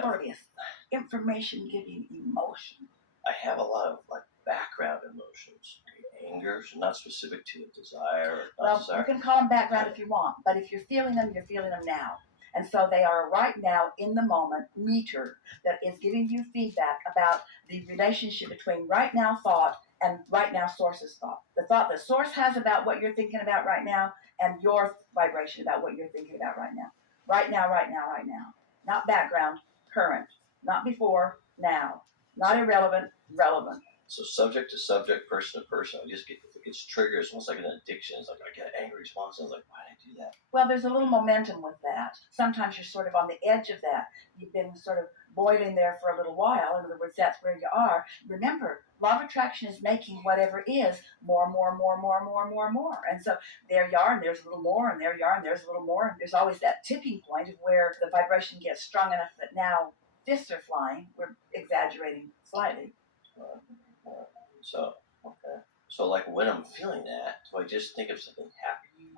glorious information giving emotion. I have a lot of like background emotions. Anger, not specific to a desire. Well, you can call them background if you want, but if you're feeling them now. And so they are right now in the moment meter that is giving you feedback about the relationship between right now thought and right now source's thought. The thought that source has about what you're thinking about right now and your vibration about what you're thinking about right now. Right now, right now, right now. Not background, current. Not before, now. Not irrelevant, relevant. So subject to subject, person to person. I just get, if it gets triggers, almost like an addiction. It's like I get an angry response. I was like, why did I do that? Well, there's a little momentum with that. Sometimes you're sort of on the edge of that. You've been sort of boiling there for a little while. In other words, that's where you are. Remember, law of attraction is making whatever is more, more, more, more, more, more, more. And so there you are, and there's a little more, and there you are, and there's a little more. And there's always that tipping point of where the vibration gets strong enough that now fists are flying. We're exaggerating slightly. So, okay. So, like, when I'm feeling that, do I just think of something happy?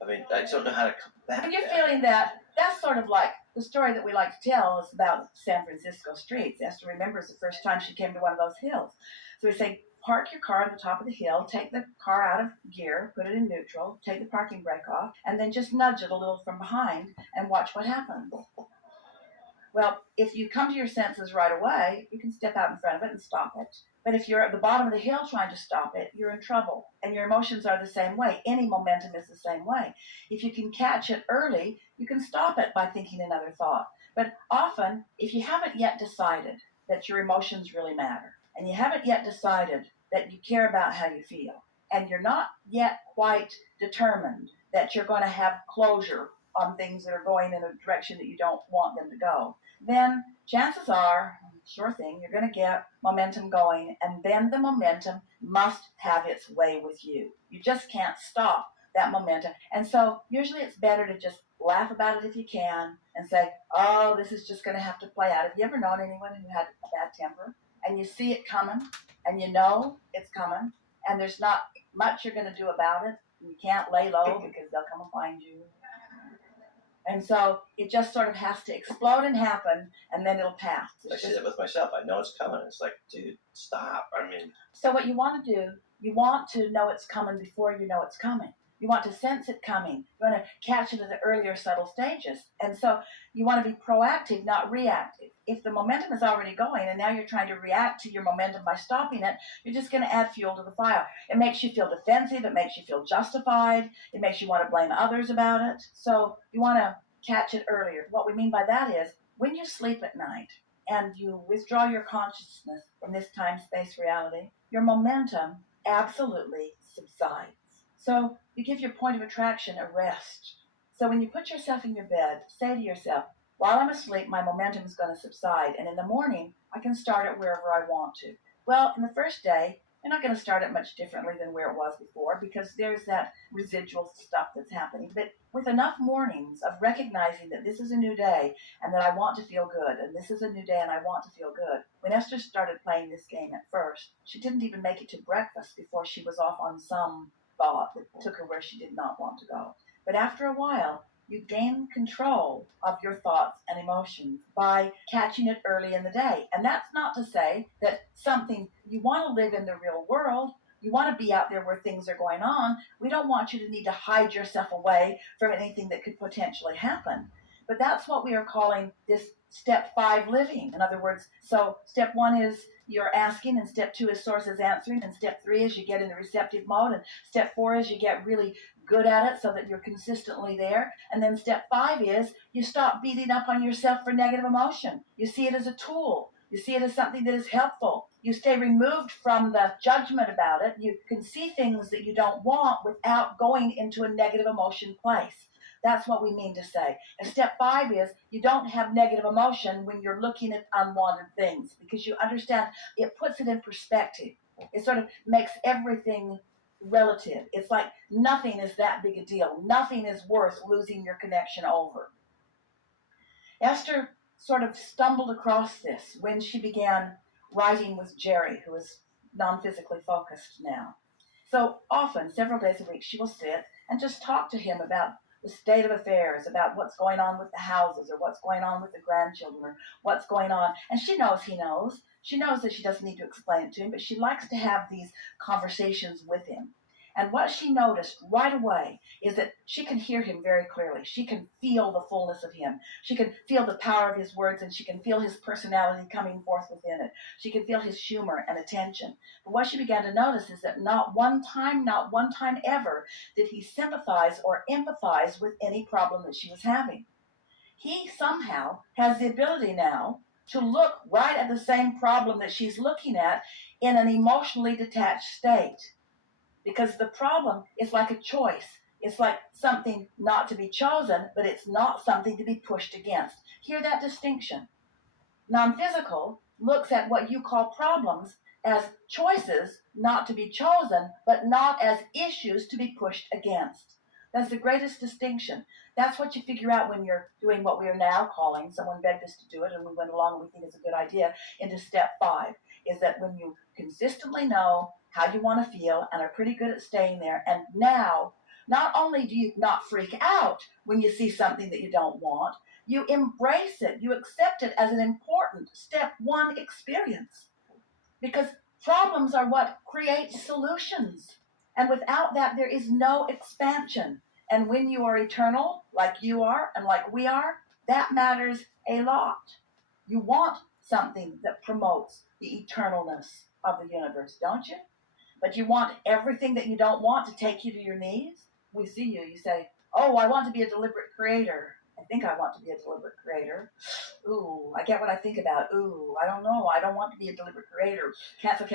I mean, I don't know how to come back. When you're feeling that, that's sort of like the story that we like to tell is about San Francisco streets. Esther remembers the first time she came to one of those hills. So we say, park your car on the top of the hill, take the car out of gear, put it in neutral, take the parking brake off, and then just nudge it a little from behind and watch what happens. Well, if you come to your senses right away, you can step out in front of it and stop it. But if you're at the bottom of the hill trying to stop it, you're in trouble. And your emotions are the same way. Any momentum is the same way. If you can catch it early, you can stop it by thinking another thought. But often, if you haven't yet decided that your emotions really matter, and you haven't yet decided that you care about how you feel, and you're not yet quite determined that you're going to have closure on things that are going in a direction that you don't want them to go, then chances are, sure thing, you're going to get momentum going, and then the momentum must have its way with you. You just can't stop that momentum. And so usually it's better to just laugh about it if you can and say, oh, this is just going to have to play out. Have you ever known anyone who had a bad temper and you see it coming and you know it's coming and there's not much you're going to do about it? You can't lay low because they'll come and find you. And so it just sort of has to explode and happen, and then it'll pass. I see that with myself. I know it's coming. It's like, dude, stop. I mean. So what you want to do, you want to know it's coming before you know it's coming. You want to sense it coming. You want to catch it at the earlier subtle stages. And so you want to be proactive, not reactive. If the momentum is already going and now you're trying to react to your momentum by stopping it, you're just going to add fuel to the fire. It makes you feel defensive. It makes you feel justified. It makes you want to blame others about it. So you want to catch it earlier. What we mean by that is when you sleep at night and you withdraw your consciousness from this time-space reality, your momentum absolutely subsides. So you give your point of attraction a rest. So when you put yourself in your bed, say to yourself, while I'm asleep, my momentum is going to subside, and in the morning, I can start it wherever I want to. Well, in the first day, you're not going to start it much differently than where it was before because there's that residual stuff that's happening. But with enough mornings of recognizing that this is a new day and that I want to feel good, and this is a new day and I want to feel good. When Esther started playing this game at first, she didn't even make it to breakfast before she was off on some thought that took her where she did not want to go. But after a while, you gain control of your thoughts and emotions by catching it early in the day. And that's not to say that something, you want to live in the real world, you want to be out there where things are going on. We don't want you to need to hide yourself away from anything that could potentially happen. But that's what we are calling this step 5 living. In other words, so step 1 is you're asking, and step 2 is source is answering, and step 3 is you get in the receptive mode, and step 4 is you get really good at it so that you're consistently there. And then step 5 is you stop beating up on yourself for negative emotion. You see it as a tool. You see it as something that is helpful. You stay removed from the judgment about it. You can see things that you don't want without going into a negative emotion place. That's what we mean to say. And step 5 is you don't have negative emotion when you're looking at unwanted things because you understand it puts it in perspective. It sort of makes everything relative. It's like nothing is that big a deal. Nothing is worth losing your connection over. Esther sort of stumbled across this when she began writing with Jerry, who is non-physically focused now. So often, several days a week, she will sit and just talk to him about the state of affairs, about what's going on with the houses or what's going on with the grandchildren or what's going on. And she knows he knows. She knows that she doesn't need to explain it to him, but she likes to have these conversations with him. And what she noticed right away is that she can hear him very clearly. She can feel the fullness of him. She can feel the power of his words, and she can feel his personality coming forth within it. She can feel his humor and attention. But what she began to notice is that not one time ever, did he sympathize or empathize with any problem that she was having. He somehow has the ability now to look right at the same problem that she's looking at in an emotionally detached state. Because the problem is like a choice. It's like something not to be chosen, but it's not something to be pushed against. Hear that distinction. Non-physical looks at what you call problems as choices not to be chosen, but not as issues to be pushed against. That's the greatest distinction. That's what you figure out when you're doing what we are now calling, someone begged us to do it and we went along and we think it's a good idea, into step 5, is that when you consistently know how you want to feel and are pretty good at staying there, and now not only do you not freak out when you see something that you don't want, you embrace it, you accept it as an important step 1 experience. Because problems are what create solutions. And without that, there is no expansion. And when you are eternal, like you are and like we are, that matters a lot. You want something that promotes the eternalness of the universe, don't you? But you want everything that you don't want to take you to your knees. We see you, you say, oh, I want to be a deliberate creator. I think I want to be a deliberate creator. Ooh, I get what I think about. Ooh, I don't know. I don't want to be a deliberate creator. Cancel.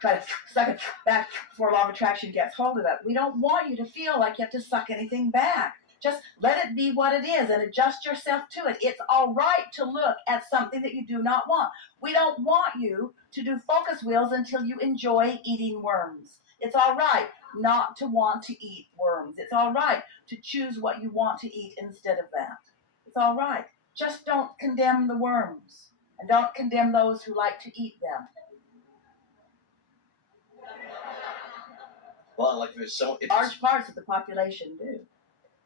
Try to suck it back before law of attraction gets hold of it. We don't want you to feel like you have to suck anything back. Just let it be what it is and adjust yourself to it. It's all right to look at something that you do not want. We don't want you to do focus wheels until you enjoy eating worms. It's all right not to want to eat worms. It's all right to choose what you want to eat instead of that. It's all right. Just don't condemn the worms and don't condemn those who like to eat them. Well, like if large parts of the population do.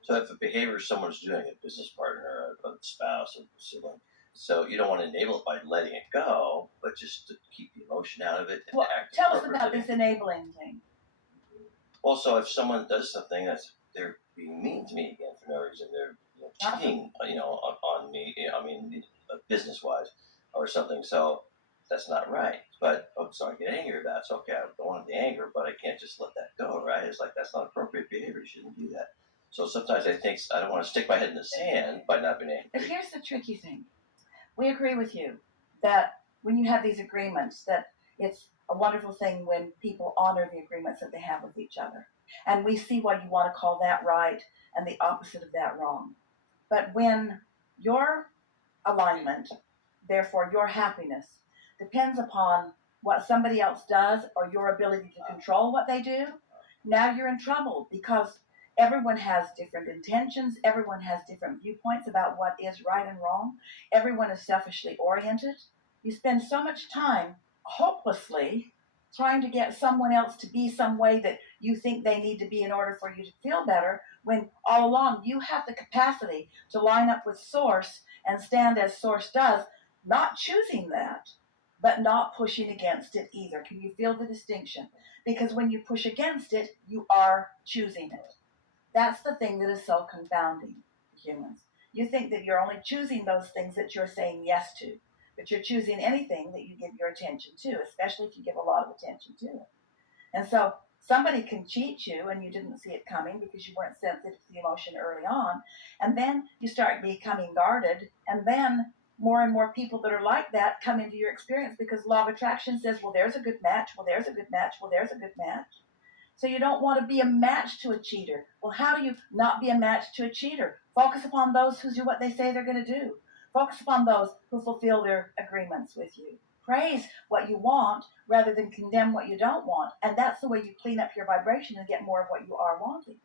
So if a behavior someone's doing, a business partner, a spouse, a sibling, so you don't want to enable it by letting it go, but just to keep the emotion out of it and Well, act tell us about appropriately. this enabling thing. Also, if someone does something that's they're being mean to me again for no reason, they're cheating, on me. I mean, business-wise or something. So that's not right. But so I get angry about it. It's okay. I don't want the anger, but I can't just let that go, right? It's like that's not appropriate behavior. You shouldn't do that. So sometimes I think I don't want to stick my head in the sand by not being angry. But here's the tricky thing. We agree with you that when you have these agreements, that it's a wonderful thing when people honor the agreements that they have with each other. And we see why you want to call that right and the opposite of that wrong. But when your alignment, therefore your happiness, depends upon what somebody else does or your ability to control what they do, now you're in trouble, because everyone has different intentions, everyone has different viewpoints about what is right and wrong, everyone is selfishly oriented. You spend so much time hopelessly trying to get someone else to be some way that you think they need to be in order for you to feel better, when all along you have the capacity to line up with Source and stand as Source does, not choosing that, but not pushing against it either. Can you feel the distinction? Because when you push against it, you are choosing it. That's the thing that is so confounding to humans. You think that you're only choosing those things that you're saying yes to, but you're choosing anything that you give your attention to, especially if you give a lot of attention to it. And so somebody can cheat you and you didn't see it coming because you weren't sensitive to the emotion early on. And then you start becoming guarded. And then more and more people that are like that come into your experience because law of attraction says, well, there's a good match. Well, there's a good match. Well, there's a good match. So you don't want to be a match to a cheater. Well, how do you not be a match to a cheater? Focus upon those who do what they say they're going to do. Focus upon those who fulfill their agreements with you. Praise what you want rather than condemn what you don't want. And that's the way you clean up your vibration and get more of what you are wanting.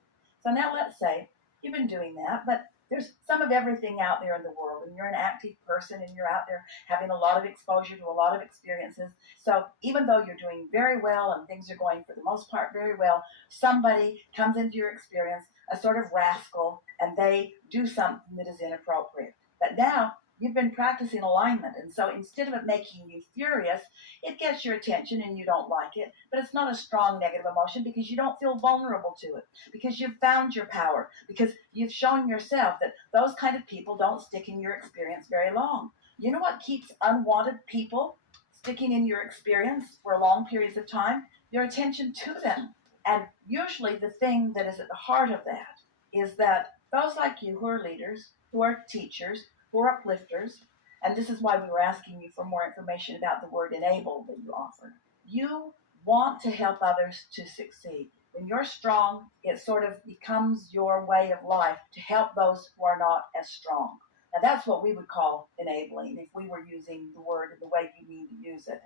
So now let's say you've been doing that, but there's some of everything out there in the world, and you're an active person and you're out there having a lot of exposure to a lot of experiences. So even though you're doing very well and things are going for the most part very well, somebody comes into your experience a sort of rascal, and they do something that is inappropriate. But now you've been practicing alignment, and so instead of it making you furious, it gets your attention and you don't like it, but it's not a strong negative emotion because you don't feel vulnerable to it, because you've found your power, because you've shown yourself that those kind of people don't stick in your experience very long. You know what keeps unwanted people sticking in your experience for long periods of time? Your attention to them. And usually the thing that is at the heart of that is that those like you who are leaders, who are teachers, who are uplifters, and this is why we were asking you for more information about the word enable that you offered. You want to help others to succeed. When you're strong, it sort of becomes your way of life to help those who are not as strong. Now, that's what we would call enabling if we were using the word in the way you mean to use it,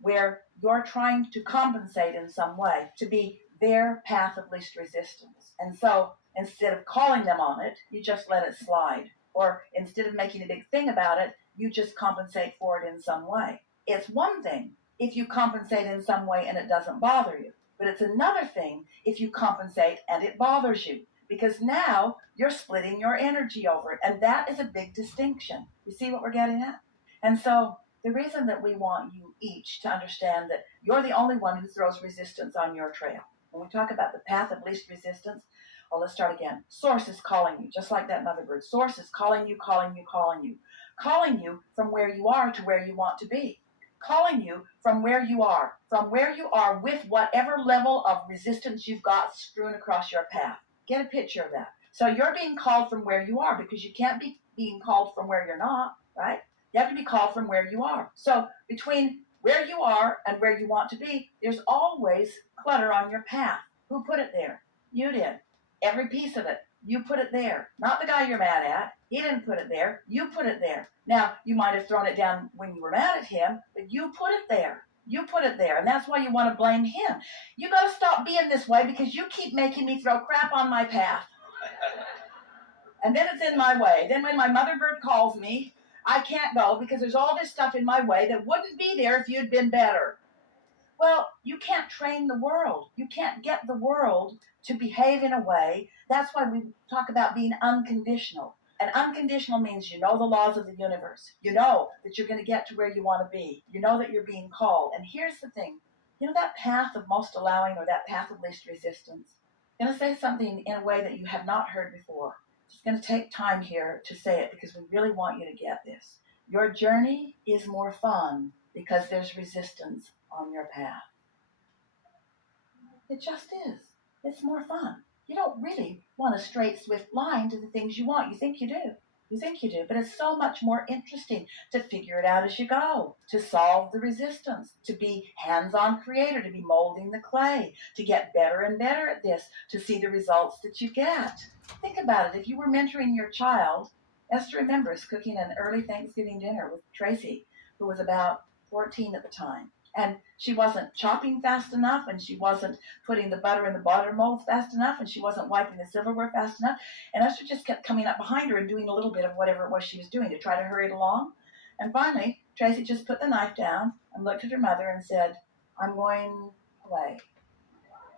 where you're trying to compensate in some way to be their path of least resistance. And so instead of calling them on it, you just let it slide. Or instead of making a big thing about it, you just compensate for it in some way. It's one thing if you compensate in some way and it doesn't bother you. But it's another thing if you compensate and it bothers you, because now you're splitting your energy over it. And that is a big distinction. You see what we're getting at? And so the reason that we want you each to understand that you're the only one who throws resistance on your trail. When we talk about the path of least resistance, let's start again. Source is calling you, just like that mother bird. Source is calling you, calling you, calling you. Calling you from where you are to where you want to be. Calling you from where you are with whatever level of resistance you've got strewn across your path. Get a picture of that. So you're being called from where you are because you can't be being called from where you're not, right? You have to be called from where you are. So between where you are and where you want to be, there's always clutter on your path. Who put it there? You did. Every piece of it. You put it there. Not the guy you're mad at. He didn't put it there. You put it there. Now, you might have thrown it down when you were mad at him, but you put it there. You put it there, and that's why you want to blame him. You got to stop being this way because you keep making me throw crap on my path. And then it's in my way. Then when my mother bird calls me, I can't go because there's all this stuff in my way that wouldn't be there if you'd been better. Well, you can't train the world. You can't get the world to behave in a way. That's why we talk about being unconditional. And unconditional means you know the laws of the universe. You know that you're going to get to where you want to be. You know that you're being called. And here's the thing. You know that path of most allowing or that path of least resistance? I'm going to say something in a way that you have not heard before. It's going to take time here to say it because we really want you to get this. Your journey is more fun because there's resistance on your path. It just is. It's more fun. You don't really want a straight, swift line to the things you want. You think you do. You think you do. But it's so much more interesting to figure it out as you go, to solve the resistance, to be hands-on creator, to be molding the clay, to get better and better at this, to see the results that you get. Think about it. If you were mentoring your child, Esther remembers cooking an early Thanksgiving dinner with Tracy, who was about 14 at the time. And she wasn't chopping fast enough, and she wasn't putting the butter in the butter mold fast enough, and she wasn't wiping the silverware fast enough. And Esther just kept coming up behind her and doing a little bit of whatever it was she was doing to try to hurry it along. And finally, Tracy just put the knife down and looked at her mother and said, "I'm going to play."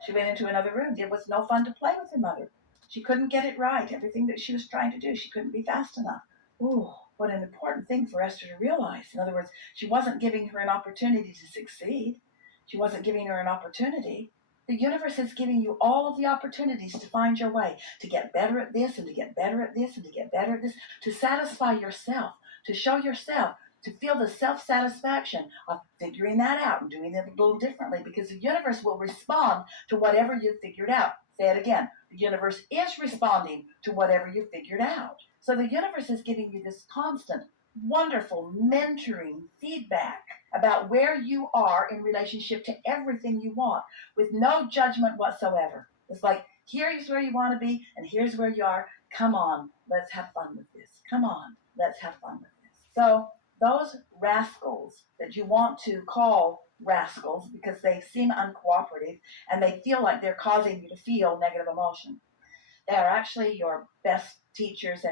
She went into another room. It was no fun to play with her mother. She couldn't get it right. Everything that she was trying to do, she couldn't be fast enough. Ooh, what an important thing for Esther to realize. In other words, she wasn't giving her an opportunity to succeed. She wasn't giving her an opportunity. The universe is giving you all of the opportunities to find your way, to get better at this and to get better at this and to get better at this, to satisfy yourself, to show yourself, to feel the self-satisfaction of figuring that out and doing it a little differently, because the universe will respond to whatever you've figured out. Say it again. The universe is responding to whatever you've figured out. So the universe is giving you this constant, wonderful mentoring feedback about where you are in relationship to everything you want with no judgment whatsoever. It's like, here's where you want to be and here's where you are. Come on, let's have fun with this. Come on, let's have fun with this. So those rascals that you want to call rascals because they seem uncooperative and they feel like they're causing you to feel negative emotion, they are actually your best teachers and